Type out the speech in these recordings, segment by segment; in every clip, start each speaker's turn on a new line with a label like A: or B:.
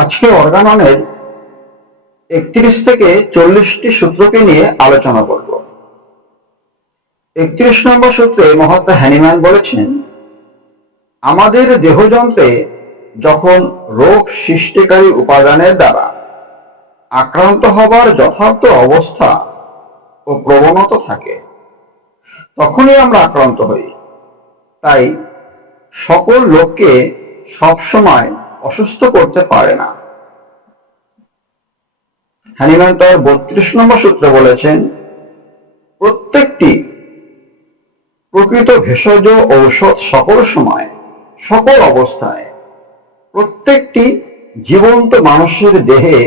A: আজকে অর্গাননের একত্রিশ থেকে চল্লিশটি সূত্রকে নিয়ে আলোচনা করব। একত্রিশ নম্বর সূত্রে মহাত্মা হ্যানিম্যান বলেছেন, আমাদের দেহযন্ত্রে যখন রোগ সৃষ্টিকারী উপাদানের দ্বারা আক্রান্ত হবার যথার্থ অবস্থা ও প্রবণতা থাকে, তখনই আমরা আক্রান্ত হই। তাই সকল লোককে সবসময় অসুস্থ করতে পারে না। হ্যানিম্যান তার বত্রিশ নম্বর সূত্রে বলেছেন, প্রত্যেকটি প্রকৃত ভেষজ ঔষধ সকল সময়, সকল অবস্থায়, প্রত্যেকটি জীবন্ত মানুষের দেহে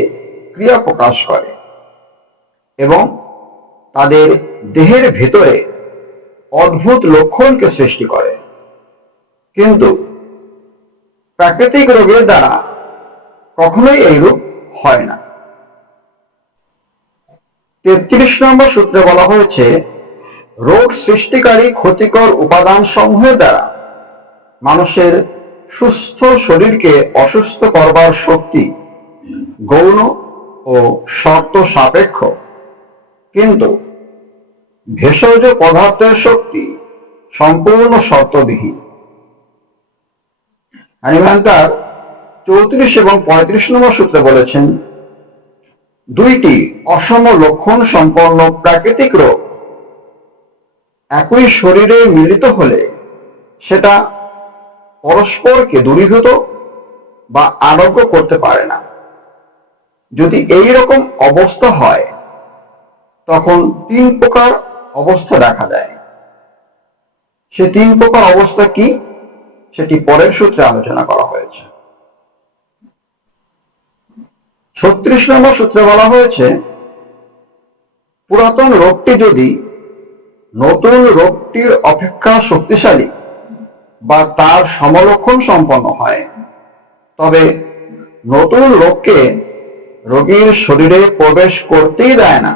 A: ক্রিয়া প্রকাশ করে এবং তাদের দেহের ভেতরে অদ্ভুত লক্ষণকে সৃষ্টি করে। কিন্তু প্রাকৃতিক রোগের দ্বারা কখনোই এই রূপ হয় না। তেত্রিশ নম্বর সূত্রে বলা হয়েছে, রোগ সৃষ্টিকারী ক্ষতিকর উপাদান সমূহের দ্বারা মানুষের সুস্থ শরীরকে অসুস্থ করবার শক্তি গৌণ ও শর্ত সাপেক্ষ। কিন্তু ভেষজ পদার্থের শক্তি সম্পূর্ণ শর্তবিহীন। হানিম্যান তার চৌত্রিশ এবং পঁয়ত্রিশ নম্বর সূত্রে বলেছেন, দুইটি অসম লক্ষণ সম্পন্ন প্রাকৃতিক রোগ একই শরীরে মিলিত হলে সেটা পরস্পরকে দূরীভূত বা আরোগ্য করতে পারে না। যদি এই রকম অবস্থা হয়, তখন তিন প্রকার অবস্থা দেখা দেয়। সে তিন প্রকার অবস্থা কি? সেটি পরের সূত্রে আলোচনা করা হয়েছে। ছত্রিশ নম্বর সূত্রে বলা হয়েছে, পুরাতন রোগটি যদি নতুন রোগটির অপেক্ষা শক্তিশালী বা তার সমলক্ষণ সম্পন্ন হয়, তবে নতুন রোগকে রোগীর শরীরে প্রবেশ করতেই দেয় না।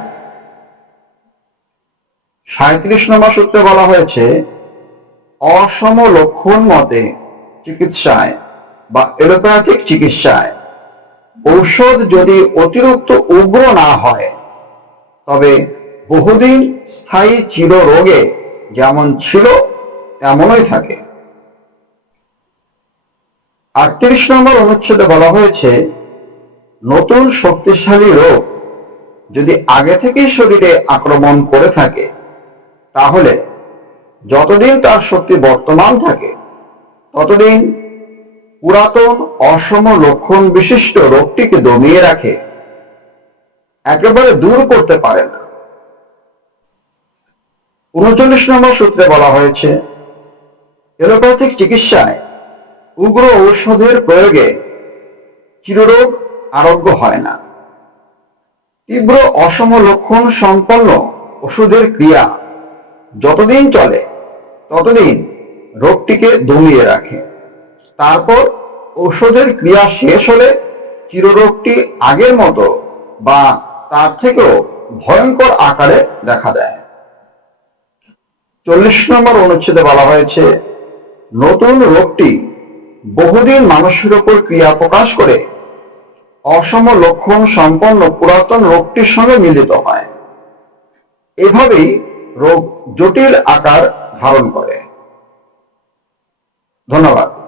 A: সাঁত্রিশ নম্বর সূত্রে বলা হয়েছে অসম লক্ষণ মতে চিকিৎসায় বা এলোপ্যাথিক চিকিৎসায় ঔষধ যদি অতিরিক্ত উগ্র না হয়, তবে বহুদিন স্থায়ী চির রোগে যেমন ছিল, তেমনই থাকে। আটত্রিশ নম্বর অনুচ্ছেদে বলা হয়েছে, নতুন শক্তিশালী রোগ যদি আগে থেকেই শরীরে আক্রমণ করে থাকে, তাহলে যতদিন তার শক্তি বর্তমান থাকে, ততদিন পুরাতন অসম লক্ষণ বিশিষ্ট রোগটিকে দমিয়ে রাখে। একেবারে দূর করতে পারে না। উনচল্লিশ নম্বর সূত্রে বলা হয়েছে, এলোপ্যাথিক চিকিৎসায় উগ্র ঔষধের প্রয়োগে চিররোগ আরোগ্য হয় না। তীব্র অসম লক্ষণ সম্পন্ন ওষুধের ক্রিয়া যতদিন চলে ততদিন রোগটিকে দমিয়ে রাখে। তারপর ঔষধের ক্রিয়া শেষ হলে চিররোগটি আগের মতো বা তার থেকেও ভয়ঙ্কর আকারে দেখা দেয়। চল্লিশ নম্বর অনুচ্ছেদে বলা হয়েছে, নতুন রোগটি বহুদিন মানুষের উপর ক্রিয়া প্রকাশ করে অসম লক্ষণ সম্পন্ন পুরাতন রোগটির সঙ্গে মিলিত হয়। এভাবেই রোগ জটিল আকার ধারণ করে। ধন্যবাদ।